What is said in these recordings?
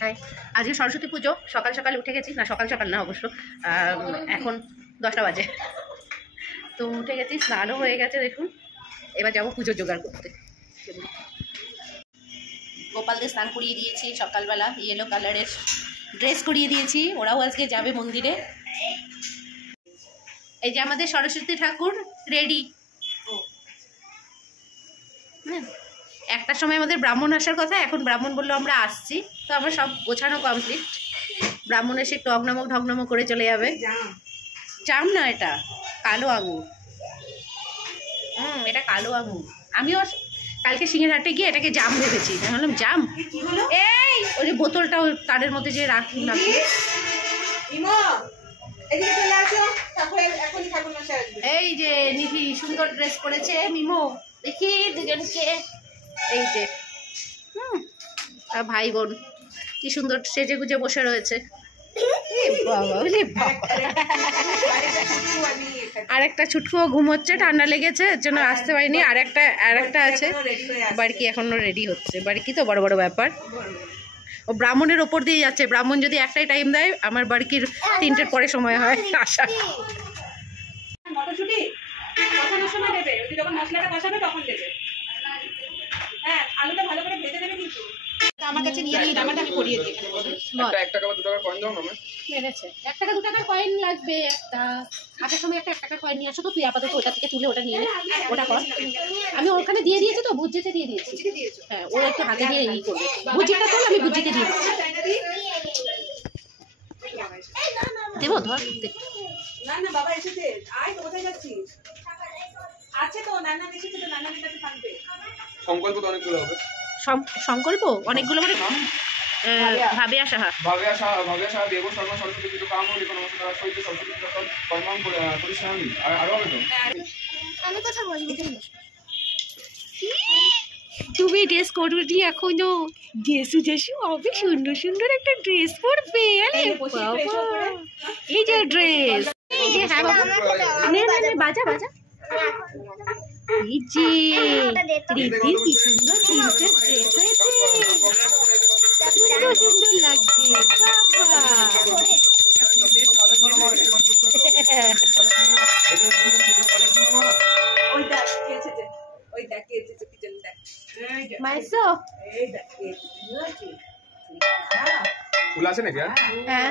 হ্যাঁ, আজকে সরস্বতী পুজো। সকাল সকাল উঠে গেছি, না সকাল সকাল না অবশ্য, এখন 10টা বাজে। তো উঠে গেছি, স্নানও হয়ে গেছে দেখুন। এবার যাবো পুজো জোগাড় করতে। গোপালদের স্নান করিয়ে দিয়েছি সকালবেলা, ইয়েলো কালারের ড্রেস করিয়ে দিয়েছি, ওরাও আজকে যাবে মন্দিরে। এই যে আমাদের সরস্বতী ঠাকুর রেডি। একটার সময় আমাদের ব্রাহ্মণ আসার কথা, এখন ব্রাহ্মণ বললো আমরা আসছি, তো আমার সব গোছানো কমপ্লিট। ব্রাহ্মণ এসে একটু অগ্নমক ঢগ্নমক করে চলে যাবে। জাম না, এটা কালো আঙুর। এটা কালো আঙুর। আমিও কালকে সিংহেরহাটে গিয়ে এটাকে জাম ভেবেছি, আমি বললাম জাম, এই ওই যে বোতলটা তারের মধ্যে যে রাখি না। এই যে নিধি সুন্দর ড্রেস করেছে, মিমো দেখি দুজনকে। এই যে ভাই বোন কি সুন্দর সেজে গুজে বসে রয়েছে। আরেকটা ছুটকুও ঘুমোচ্ছে, ঠান্ডা লেগেছে এর জন্য আসতে পারিনি। আরেকটা আছে বাড়কি, এখনো রেডি হচ্ছে। বাড়কি তো বড় বড় ব্যাপার। ও ব্রাহ্মণের ওপর দিয়ে যাচ্ছে, ব্রাহ্মণ যদি একটাই টাইম দেয়, আমার বাড়কির 3টের পরে সময় হয় আসা। মটরশুঁটি কষানোর সময় দেবে, ওই যখন মশলাটা কষাবে তখন দেবে। হ্যাঁ, আলুটা ভালো করে ভেজে দেবে। কিন্তু আমার কাছে নিয়ে নিই, জামাটা আমি করিয়ে দিই। এখানে 1 টাকা বা 2 টাকার কয়েন দাও না। মেরেছে 1 টাকা 2 টাকার কয়েন লাগবে একটা। আসার সময় একটা 1 টাকার কয়েন নিয়ে আসো তো। তুই আপাতত ওটা থেকে তুলে ওটা নিয়ে নে, ওটা কর। আমি ওখানে দিয়ে দিয়েছি তো, ভুজিতে দিয়ে দিয়েছি। হ্যাঁ, ও একটু হাতে দিয়ে ই করবে। ভুজিটা তো আমি ভুজিতে দিয়ে দিচ্ছি। দেবো ধর। না না বাবা এসেছে, আয় তো। কোথায় যাচ্ছিস? আছে তো, নানা এসেছে তো, নানা কাছে থাকবে। সংকল্প তো অনেকগুলো হবে। সংকল্প অনেকগুলো মানে ভাবিয়া সাহা দেব শর্মা সরস্বতী পুজো কাম হলে কোনো মশলা সহিত সরস্বতী পুজো কর্মাম পরিশ্রামী। আর আরো হবে তো। আমি কথা বলবো। তুমি ড্রেস করবি এখনো? জেসু অনেক সুন্দর সুন্দর একটা ড্রেস পরবে। আরে বাবা, এই যে ড্রেস, এই যে হ্যাঁ বাবা, নে বাজা বাজা। এই যে রীতি কি সুন্দর প্রিন্সেস ড্রেস হয়েছে, সুন্দর সুন্দর লাগছে বাবা। ওই দেখ কে এসেছে, ওই দেখ কে এসেছে, পিছন দেখ। মাইসো এই দেখ কে এসেছে। ফুল আছে নাকি? হ্যাঁ,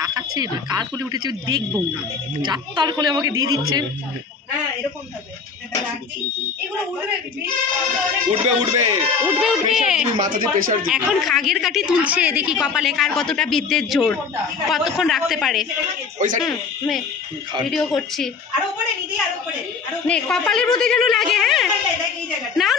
তাকাচ্ছে না, কার কোলে উঠেছে দেখবো না, যাত্রার কোলে আমাকে দিয়ে দিচ্ছে। হ্যাঁ এরকম ভাবে এগুলো উঠবে উঠবে উঠবে উঠবে। মাথাতে প্রেসার দিই। এখন খাগের কাঠি তুলছে, দেখি কপালে কার কতটা বিদ্যের জোর, কতক্ষণ রাখতে পারে। ওই সাইড ভিডিও করছি, আরো উপরে নিদি, আরো উপরে, নে কপালের মধ্যে যেন লাগে। হ্যাঁ দেখ এই জায়গাটা না।